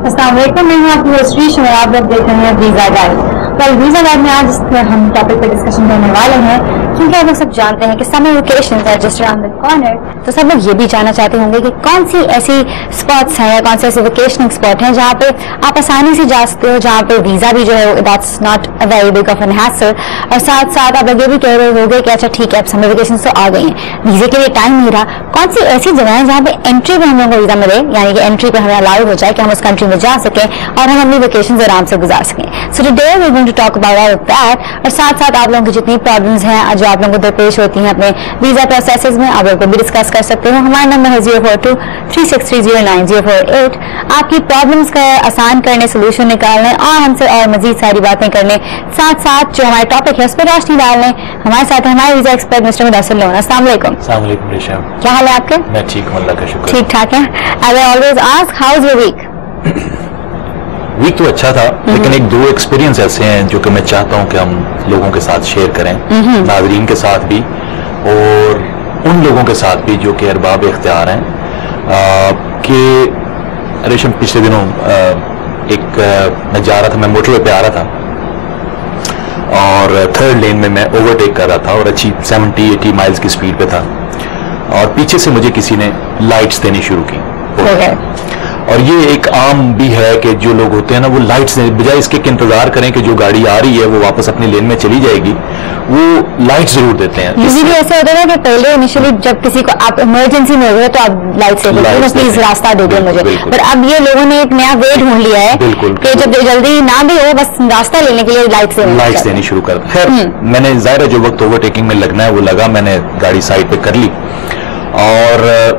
अस्सलाम वालेकुम, मैं हूँ आपकी होस्ट रीश और आप लोग देख रहे हैं वीज़ा गाइड। कल वीज़ा गाइड में आज हम टॉपिक पे डिस्कशन करने वाले हैं, क्योंकि आप लोग सब जानते हैं कि समर वेकेशंस है जस्ट अराउंड द कॉर्नर, तो सब लोग ये भी जानना चाहते होंगे कि कौन सी ऐसी स्पॉट्स हैं या कौन से ऐसे वेकेशनिंग स्पॉट हैं जहाँ पे आप आसानी से जा सकते हो, जहाँ पे वीज़ा भी जो है that's not a very big of an hassle, और साथ साथ आप लोग ये भी कह रहे होंगे कि अच्छा ठीक है अब समर वेकेशन तो आ गई हैं, वीज़े के लिए टाइम नहीं रहा, कौन सी ऐसी जगह है जहाँ पे एंट्री पे हम लोगों को वीज़ा मिले, यानी कि एंट्री पे हमें अलाउ हो जाए कि हम उस कंट्री में जा सकें और हम अपनी वेकेशन आराम से गुजार सकें। So today we are going to talk about all of that, और साथ साथ आप लोगों की जितनी प्रॉब्लम्स हैं जो आप लोगों को दरपेश होती हैं अपने वीज़ा प्रोसेसेस में, आप लोगों को भी डिस्कस कर सकते हो। हमारा नंबर है 0423630948। आपकी प्रॉब्लम्स का आसान करने, सोल्यूशन निकालने और हमसे और मजीद सारी बातें करने, साथ साथ जो हमारे टॉपिक है उस पर रोशनी डालने, हमारे साथ हमारे visa expert mister Mudassir loan. अस्सलाम वालेकुम। अस्सलाम वालेकुम रेशा, क्या हाल है आपके? मैं ठीक हूँ, अल्लाह का शुक्र। ठीक ठाक है। I will always ask how is your week? Week तो अच्छा था, लेकिन एक दो एक्सपीरियंस ऐसे हैं जो कि मैं चाहता हूँ कि हम लोगों के साथ शेयर करें, नाज़रीन के साथ भी और उन लोगों के साथ भी जो कि अरबाब इख्तियार हैं। कि रेशम पिछले दिनों मैं जा रहा था, मैं मोटरवे पे आ रहा था और थर्ड लेन में मैं ओवरटेक कर रहा था और अच्छी 70-80 माइल्स की स्पीड पे था, और पीछे से मुझे किसी ने लाइट्स देनी शुरू की। और ये एक आम भी है कि जो लोग होते हैं ना, वो लाइट्स बजाय इसके कि इंतजार करें कि जो गाड़ी आ रही है वो वापस अपनी लेन में चली जाएगी, वो लाइट्स जरूर देते हैं। यूजुअली ऐसे होता है ना कि पहले इनिशियली जब किसी को आप इमरजेंसी में हो तो आप लाइट से प्लीज रास्ता दे दो मुझे, पर अब ये लोगों ने एक नया वे ढूंढ लिया है कि जब जल्दी ना भी हो बस रास्ता लेने के लिए लाइट्स देनी शुरू कर। खैर मैंने ज़ाहिर है जो वक्त ओवरटेकिंग में लगना है वो लगा, मैंने गाड़ी साइड पे कर ली और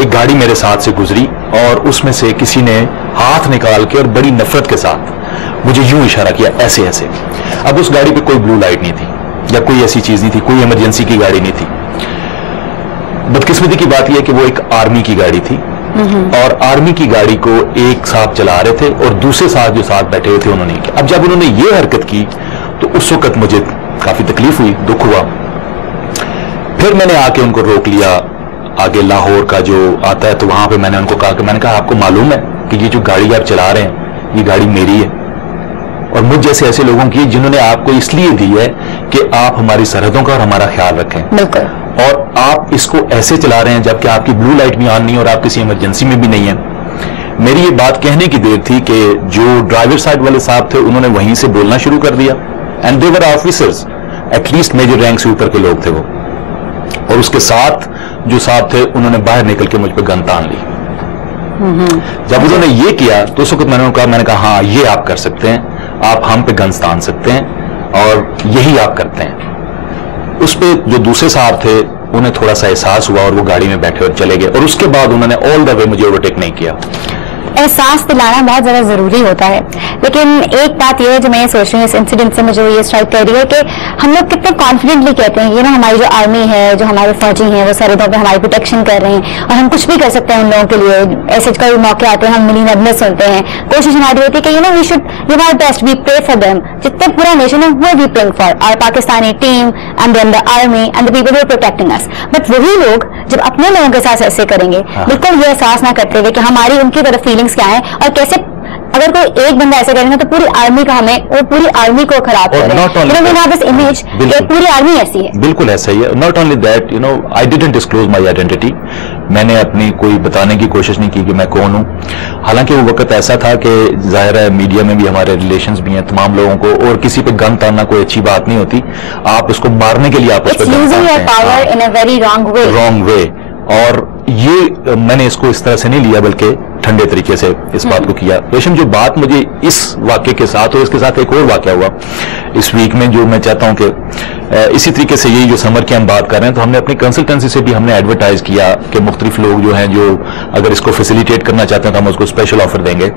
एक गाड़ी मेरे साथ से गुजरी और उसमें से किसी ने हाथ निकाल के और बड़ी नफरत के साथ मुझे यूं इशारा किया, ऐसे ऐसे। अब उस गाड़ी पे कोई ब्लू लाइट नहीं थी या कोई ऐसी चीज नहीं थी, कोई इमरजेंसी की गाड़ी नहीं थी। बदकिस्मती की बात यह कि वो एक आर्मी की गाड़ी थी और आर्मी की गाड़ी को एक साहब चला रहे थे और दूसरे साहब जो साथ बैठे हुए थे उन्होंने किया। अब जब उन्होंने ये हरकत की तो उस वक्त मुझे काफी तकलीफ हुई, दुख हुआ। फिर मैंने आके उनको रोक लिया, आगे लाहौर का जो आता है, तो वहां पे मैंने उनको कहा आपको मालूम है कि ये जो गाड़ी आप चला रहे हैं ये गाड़ी मेरी है और मुझ जैसे ऐसे लोगों की जिन्होंने आपको इसलिए दी है कि आप हमारी सरहदों का और हमारा ख्याल रखें, और आप इसको ऐसे चला रहे हैं जबकि आपकी ब्लू लाइट भी ऑन नहीं और आप किसी इमरजेंसी में भी नहीं है। मेरी ये बात कहने की देर थी कि जो ड्राइवर साइड वाले साहब थे उन्होंने वहीं से बोलना शुरू कर दिया, and they were officers, at least major rank से ऊपर के लोग थे वो, और उसके साथ जो साहब थे उन्होंने बाहर निकल के मुझ पे गन तान ली। जब उन्होंने ये किया तो उस वक्त मैंने कहा हाँ ये आप कर सकते हैं, आप हम पे गन तान सकते हैं और यही आप करते हैं। उस पे जो दूसरे साहब थे उन्हें थोड़ा सा एहसास हुआ और वो गाड़ी में बैठे और चले गए, और उसके बाद उन्होंने ऑल द वे मुझे ओवरटेक नहीं किया। एहसास दिलाना बहुत ज़्यादा ज़रूरी होता है, लेकिन एक बात यह है जो मैं सोच रही हूँ इस इंसिडेंट से मुझे ये स्ट्राइक कर रही है कि हम लोग कितने कॉन्फिडेंटली कहते हैं ये ना हमारी जो आर्मी है, जो हमारे फौजी हैं वो सरहदों पे हमारी प्रोटेक्शन कर रहे हैं और हम कुछ भी कर सकते हैं उन लोगों के लिए। ऐसे कोई मौके आते हैं हम मिली नदमें सुनते हैं, कोशिश हमारी होती है कि we should give our best, we pray for them. जितने पूरा नेशन है वो we praying for our Pakistani team and then the army and the people who are protecting us. But वही लोग जब अपने लोगों के साथ ऐसे करेंगे, बिल्कुल ये एहसास ना करते हुए कि हमारी उनकी तरफ फीलिंग्स क्या है और कैसे अगर कोई एक बंदा ऐसा करेगा तो पूरी आर्मी का वो पूरी आर्मी को खराब करेगा। दिस इमेज पूरी आर्मी ऐसी है, बिल्कुल ऐसा ही है। Not only that, I didn't disclose my identity, मैंने अपनी कोई बताने की कोशिश नहीं की कि मैं कौन हूं। हालांकि वो वक्त ऐसा था कि जाहिर है मीडिया में भी हमारे रिलेशंस भी हैं तमाम लोगों को, और किसी पे गन तानना कोई अच्छी बात नहीं होती, आप उसको मारने के लिए आप उस पे गन तानते हैं रॉन्ग वे। और ये मैंने इसको इस तरह से नहीं लिया बल्कि ठंडे तरीके से इस बात को किया। रेशम जो बात मुझे इस वाक्य के साथ और इसके साथ एक और वाक्य हुआ इस वीक में, जो मैं चाहता हूं कि इसी तरीके से यही जो समर की हम बात कर रहे हैं, तो हमने अपनी कंसल्टेंसी से भी हमने एडवर्टाइज किया कि मुख्तलिफ लोग जो हैं जो अगर इसको फैसिलिटेट करना चाहते हैं तो हम उसको स्पेशल ऑफर देंगे।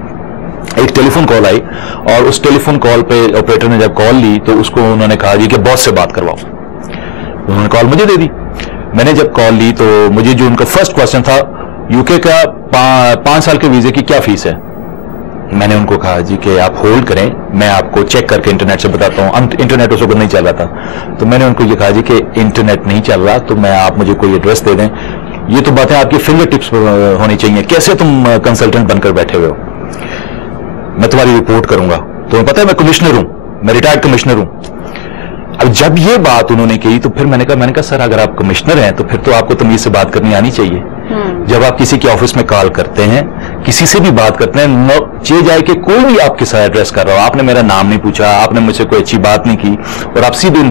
एक टेलीफोन कॉल आई और उस टेलीफोन कॉल पे ऑपरेटर ने जब कॉल ली तो उसको उन्होंने कहा जी कि बॉस से बात करवाओ। उन्होंने कॉल मुझे दे दी। मैंने जब कॉल ली तो मुझे जो उनका फर्स्ट क्वेश्चन था, यूके का 5 साल के वीजे की क्या फीस है? मैंने उनको कहा जी कि आप होल्ड करें, मैं आपको चेक करके इंटरनेट से बताता हूँ। इंटरनेट उस वक्त नहीं चल रहा था, तो मैंने उनको ये कहा जी कि इंटरनेट नहीं चल रहा तो मैं आप मुझे कोई एड्रेस दे दें, ये तो बातें आपकी फिंगर टिप्स होनी चाहिए, कैसे तुम कंसल्टेंट बनकर बैठे हुए हो? मैं तुम्हारी रिपोर्ट करूंगा, तुम्हें पता है मैं कमिश्नर हूं, मैं रिटायर्ड कमिश्नर हूं। अब जब ये बात उन्होंने कही तो फिर मैंने कहा सर अगर आप कमिश्नर हैं तो फिर तो आपको तमीज से बात करनी आनी चाहिए। जब आप किसी के ऑफिस में कॉल करते हैं, किसी से भी बात करते हैं, न जाए कि कोई भी आपके साथ एड्रेस कर रहा हो, आपने मेरा नाम नहीं पूछा, आपने मुझसे कोई अच्छी बात नहीं की और आप सीधे